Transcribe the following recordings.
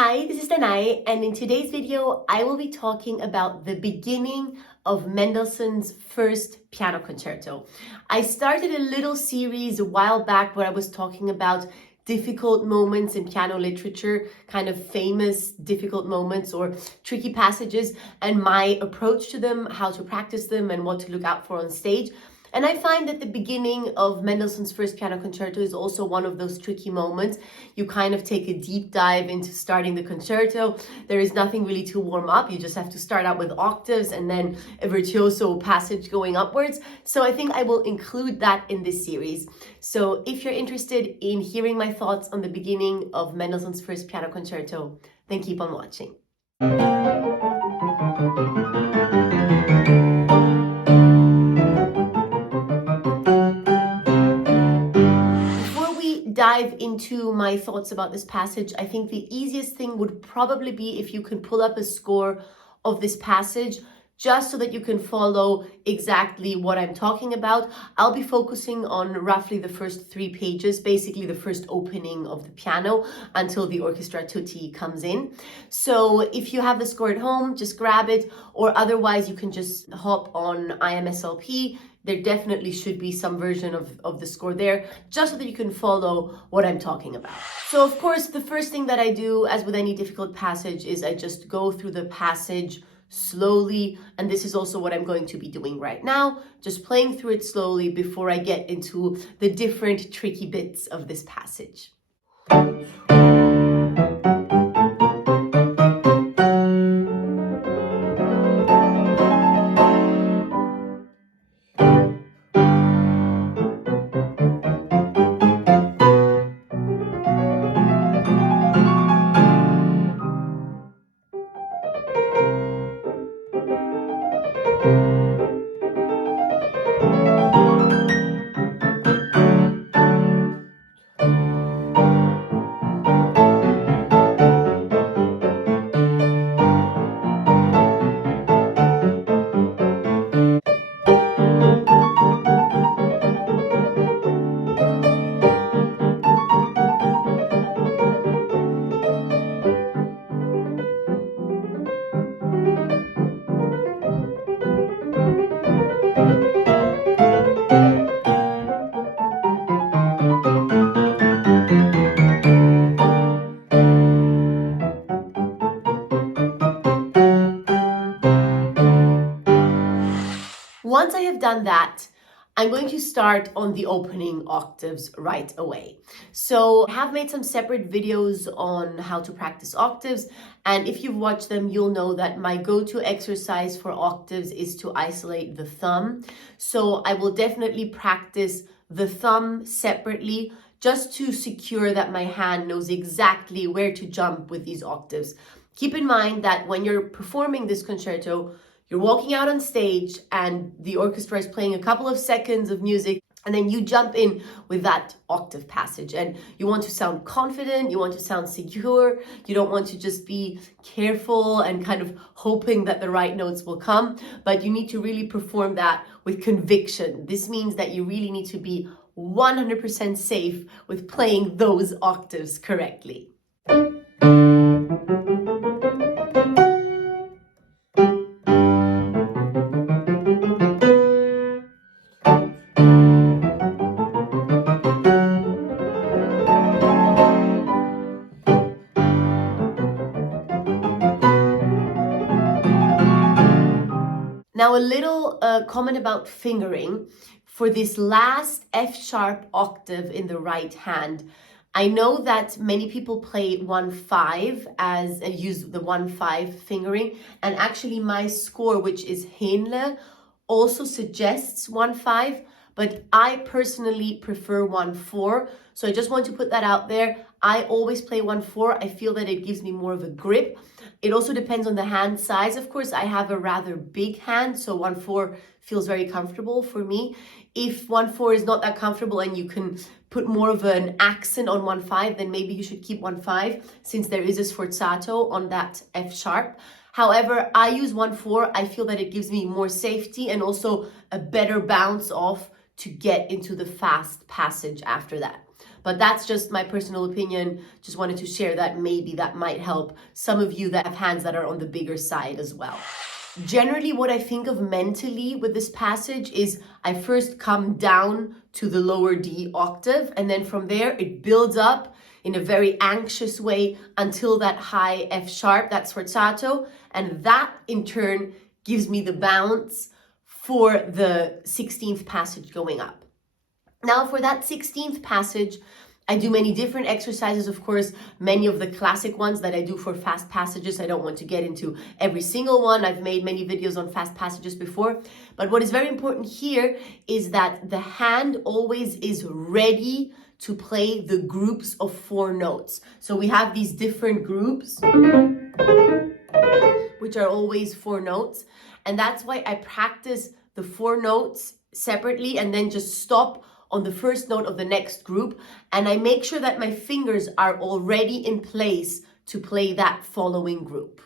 Hi, this is Danai, and in today's video, I will be talking about the beginning of Mendelssohn's first piano concerto. I started a little series a while back where I was talking about difficult moments in piano literature, kind of famous difficult moments or tricky passages, and my approach to them, how to practice them, and what to look out for on stage. And I find that the beginning of Mendelssohn's first piano concerto is also one of those tricky moments. You kind of take a deep dive into starting the concerto. There is nothing really to warm up. You just have to start out with octaves and then a virtuoso passage going upwards. So I think I will include that in this series. So if you're interested in hearing my thoughts on the beginning of Mendelssohn's first piano concerto, then keep on watching. Dive into my thoughts about this passage, I think the easiest thing would probably be if you can pull up a score of this passage just so that you can follow exactly what I'm talking about. I'll be focusing on roughly the first 3 pages, basically the first opening of the piano until the orchestra tutti comes in. So if you have the score at home, just grab it, or otherwise you can just hop on IMSLP. There definitely should be some version of the score there, just so that you can follow what I'm talking about. So of course, the first thing that I do, as with any difficult passage, is I just go through the passage slowly. And this is also what I'm going to be doing right now, just playing through it slowly before I get into the different tricky bits of this passage. Once I have done that, I'm going to start on the opening octaves right away. So I have made some separate videos on how to practice octaves. And if you've watched them, you'll know that my go-to exercise for octaves is to isolate the thumb. So I will definitely practice the thumb separately, just to secure that my hand knows exactly where to jump with these octaves. Keep in mind that when you're performing this concerto, you're walking out on stage and the orchestra is playing a couple of seconds of music, and then you jump in with that octave passage, and you want to sound confident, you want to sound secure, you don't want to just be careful and kind of hoping that the right notes will come, but you need to really perform that with conviction. This means that you really need to be 100% safe with playing those octaves correctly. Now, a little comment about fingering. For this last F-sharp octave in the right hand, I know that many people play 1-5 as use the 1-5 fingering, and actually my score, which is Hähnle, also suggests 1-5, but I personally prefer 1-4. So I just want to put that out there. I always play 1-4. I feel that it gives me more of a grip. It also depends on the hand size. Of course, I have a rather big hand, so 1-4 feels very comfortable for me. If 1-4 is not that comfortable and you can put more of an accent on 1-5, then maybe you should keep 1-5, since there is a sforzato on that F sharp. However, I use 1-4. I feel that it gives me more safety and also a better bounce off to get into the fast passage after that. But that's just my personal opinion. Just wanted to share that maybe that might help some of you that have hands that are on the bigger side as well. Generally, what I think of mentally with this passage is I first come down to the lower D octave, and then from there it builds up in a very anxious way until that high F sharp, that sforzato, and that in turn gives me the bounce for the 16th passage going up. Now for that 16th passage, I do many different exercises, of course, many of the classic ones that I do for fast passages. I don't want to get into every single one. I've made many videos on fast passages before. But what is very important here is that the hand always is ready to play the groups of 4 notes. So we have these different groups, which are always 4 notes. And that's why I practice the 4 notes separately and then just stop on the first note of the next group, and I make sure that my fingers are already in place to play that following group.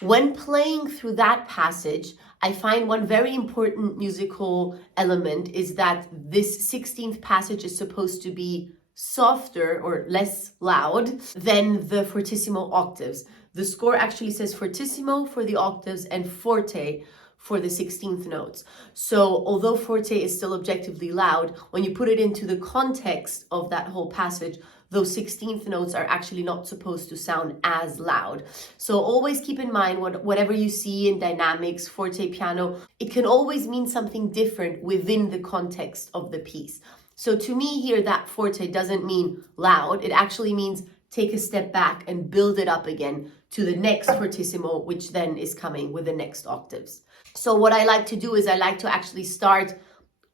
When playing through that passage, I find one very important musical element is that this 16th passage is supposed to be softer or less loud than the fortissimo octaves. The score actually says fortissimo for the octaves and forte for the 16th notes. So although forte is still objectively loud, when you put it into the context of that whole passage, those 16th notes are actually not supposed to sound as loud. So always keep in mind whatever you see in dynamics, forte, piano, it can always mean something different within the context of the piece. So to me here, that forte doesn't mean loud. It actually means take a step back and build it up again to the next fortissimo, which then is coming with the next octaves. So what I like to do is I like to actually start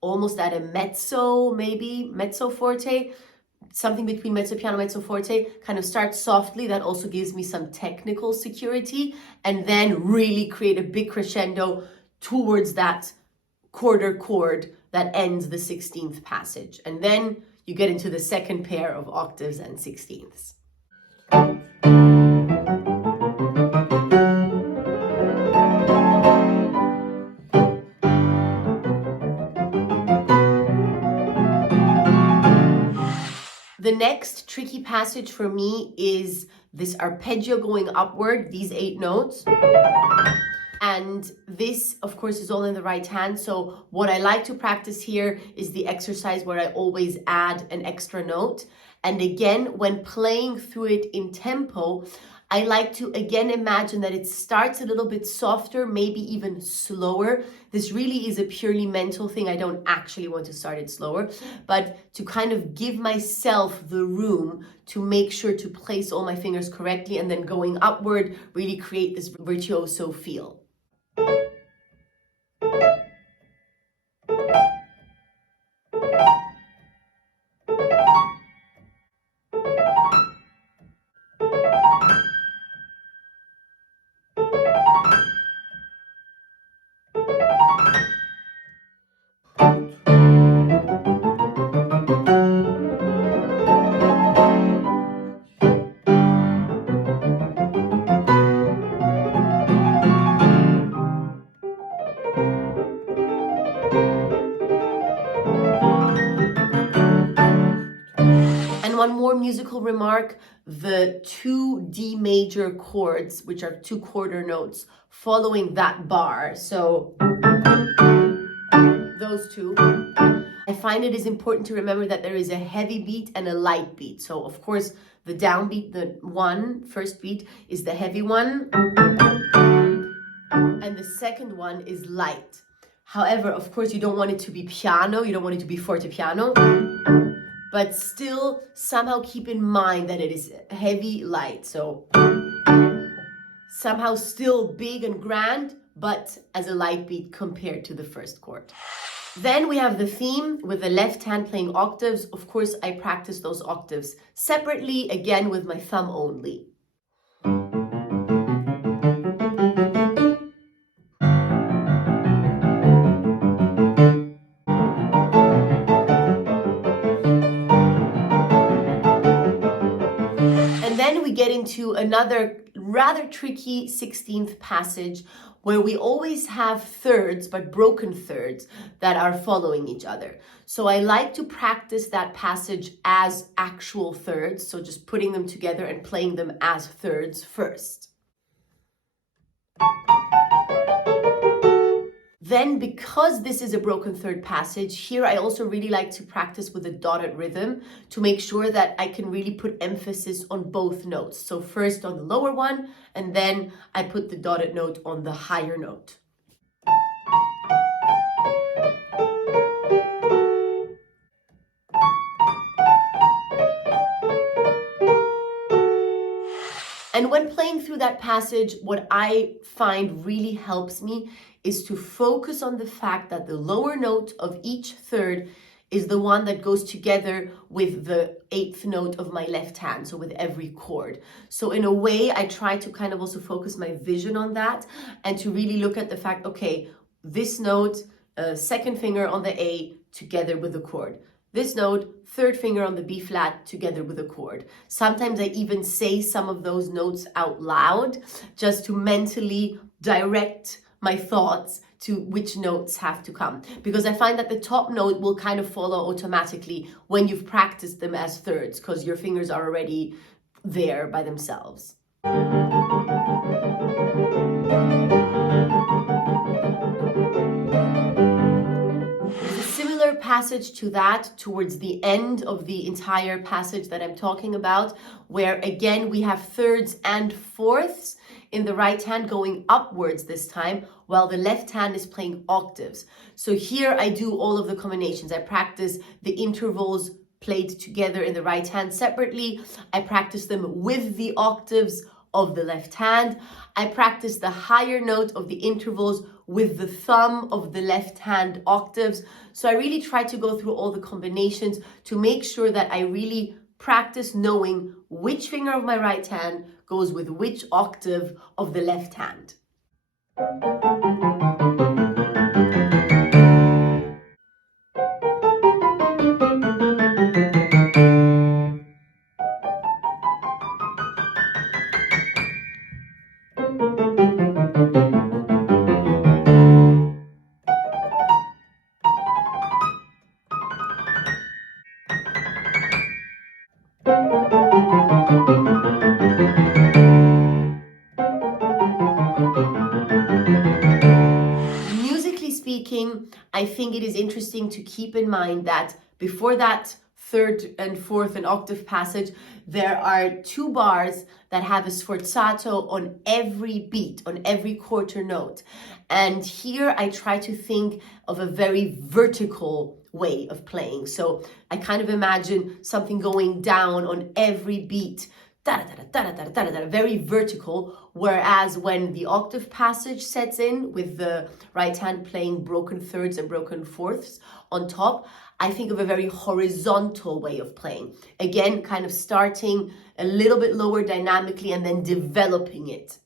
almost at a mezzo, maybe mezzo forte, something between mezzo piano, mezzo forte, kind of start softly. That also gives me some technical security, and then really create a big crescendo towards that quarter chord that ends the 16th passage. And then you get into the second pair of octaves and 16ths. The next tricky passage for me is this arpeggio going upward, these 8 notes. And this, of course, is all in the right hand. So what I like to practice here is the exercise where I always add an extra note. And again, when playing through it in tempo, I like to again imagine that it starts a little bit softer, maybe even slower. This really is a purely mental thing. I don't actually want to start it slower, but to kind of give myself the room to make sure to place all my fingers correctly, and then going upward, really create this virtuoso feel. One more musical remark, the 2 D major chords, which are 2 quarter notes following that bar. So those 2. I find it is important to remember that there is a heavy beat and a light beat. So of course, the downbeat, the first beat is the heavy one, and the second one is light. However, of course, you don't want it to be piano, you don't want it to be forte piano, but still somehow keep in mind that it is heavy, light. So somehow still big and grand, but as a light beat compared to the first chord. Then we have the theme with the left hand playing octaves. Of course, I practice those octaves separately, again with my thumb only. another rather tricky 16th passage where we always have thirds, but broken thirds that are following each other. So I like to practice that passage as actual thirds, so just putting them together and playing them as thirds first. Then, because this is a broken third passage, here I also really like to practice with a dotted rhythm to make sure that I can really put emphasis on both notes. So first on the lower one, and then I put the dotted note on the higher note. And when playing through that passage, what I find really helps me is to focus on the fact that the lower note of each third is the one that goes together with the 8th note of my left hand, so with every chord. So in a way, I try to kind of also focus my vision on that and to really look at the fact, okay, this note, second finger on the A together with the chord. This note, third finger on the B flat together with a chord. Sometimes I even say some of those notes out loud just to mentally direct my thoughts to which notes have to come. Because I find that the top note will kind of follow automatically when you've practiced them as thirds, because your fingers are already there by themselves. Passage to that towards the end of the entire passage that I'm talking about, where again we have thirds and fourths in the right hand going upwards this time, while the left hand is playing octaves. So here I do all of the combinations. I practice the intervals played together in the right hand separately. I practice them with the octaves of the left hand. I practice the higher note of the intervals with the thumb of the left hand octaves. So I really try to go through all the combinations to make sure that I really practice knowing which finger of my right hand goes with which octave of the left hand. I think it is interesting to keep in mind that before that third and fourth and octave passage, there are 2 bars that have a sforzato on every beat, on every quarter note. And here I try to think of a very vertical way of playing. So I kind of imagine something going down on every beat, very vertical, whereas when the octave passage sets in with the right hand playing broken thirds and broken fourths on top, I think of a very horizontal way of playing. Again, kind of starting a little bit lower dynamically and then developing it.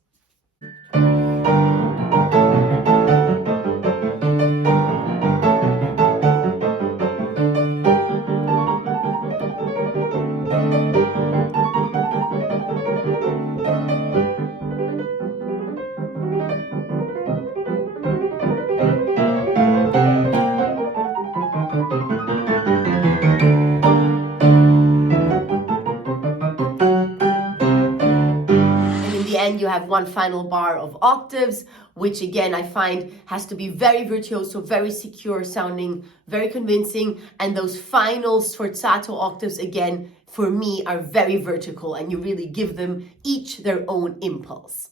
You have one final bar of octaves, which again I find has to be very virtuoso, very secure sounding, very convincing, and those final sforzato octaves again for me are very vertical, and you really give them each their own impulse.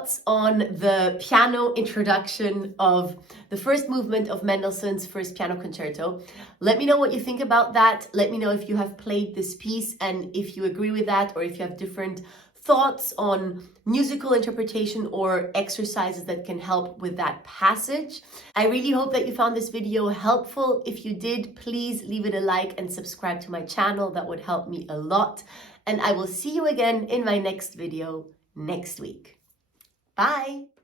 thoughts on the piano introduction of the first movement of Mendelssohn's first piano concerto. Let me know what you think about that. Let me know if you have played this piece and if you agree with that, or if you have different thoughts on musical interpretation or exercises that can help with that passage. I really hope that you found this video helpful. If you did, please leave it a like and subscribe to my channel. That would help me a lot. And I will see you again in my next video next week. Bye!